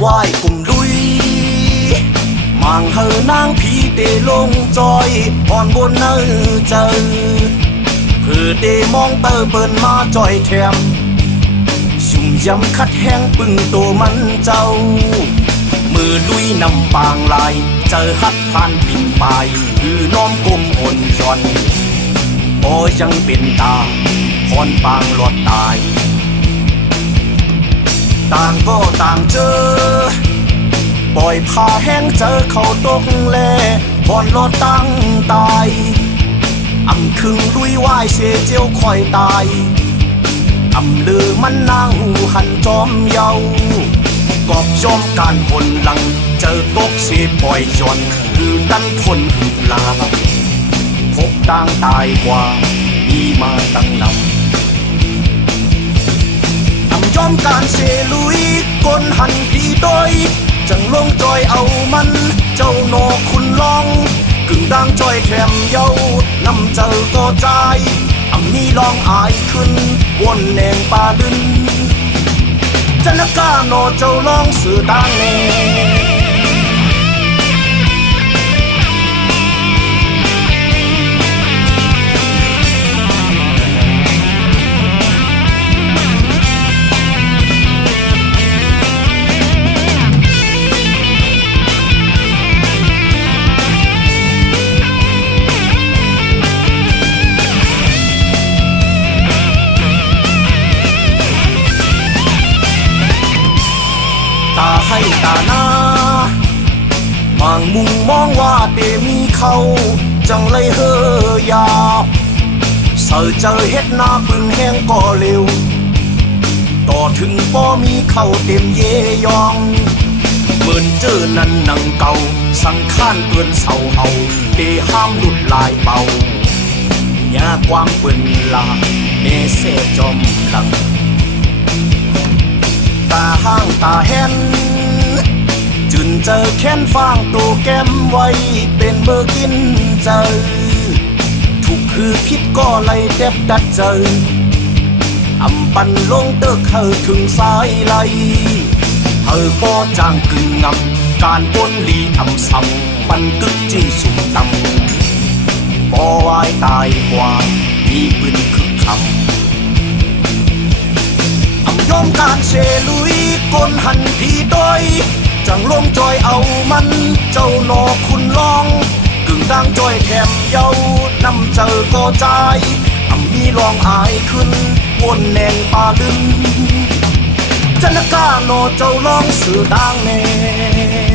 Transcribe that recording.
ไหวกลุ่มลุยมังเฮอนางผีเตลงจอยอ่อนบนเนอเจอคือเตมองเตอเปิ้นมาจอยแถมชุ่มยำคัดแห้งปึงโตมันเจ้ามือลุยนำปางลายเจอฮัดผ่านปิ่นปลายคือน้อมกลมอ่อนย้อนโอยังเป็นตาพรปางหลอดตายต่างก็ต่างเจอปล่อยพาแห้งเจอเขาตกแลพรหลอดตั้งตายอำคึงลุยว่ายเชเจียวคอยตายอำลือมันนางหูหันจอมเยากอบจอมการหนหลังเจอตกเสปล่อยจนคือดันทนหึลาพบต่างตายกว่ามีมาตั้งนำอำยอมการเสลุยก้นหันผีโดยจังลงจอยเอามันเจ้าโนคุณลองกึ่งดังจอยแถมเยานำเจอก็ใจอำนี้ลองอายขึ้นวนแนงป่าลึนจันกาโนเจ้าลองสื่อดังเนตาให้ตาหน้ามังมุงมองว่าเตมีเขาจังเลยเฮยาเสือเจอเฮ็ดหน้าปึงแห้งก็เร็วต่อถึงป้อมีเขาเต็มเยยองเหมือนเจอนันนังเก่าสังข้านเปื้อนเสาเฮาเตห้ามหลุดลายเป่าหญ้ากว้างเปื้อนลาเนเสจอมหลังตาห้างตาแห่นจุนเจอแค้นฟางตัวแก้มไว้เป็นเบอร์กินเจอถูกคือพิษก็ไล่เด็บดัดเจออำปันลงเตอเฮอถึงสายไหลเฮอป้อจางกึ่งงำการบนลีอำซ้ำปันกึกจื้อสุ่มตำป้อวายตายกว่ามีปืนคึกคำยอมการเสลุยก้นหันผีโดยจังลงจอยเอามันเจ้าหนอคุณลองกึ่งดังจอยแถมเยานำเจอก็ใจอำมีลองอายขึ้นวนแนงป่าลึนจันกาโนเจ้าลองสื่อดังเน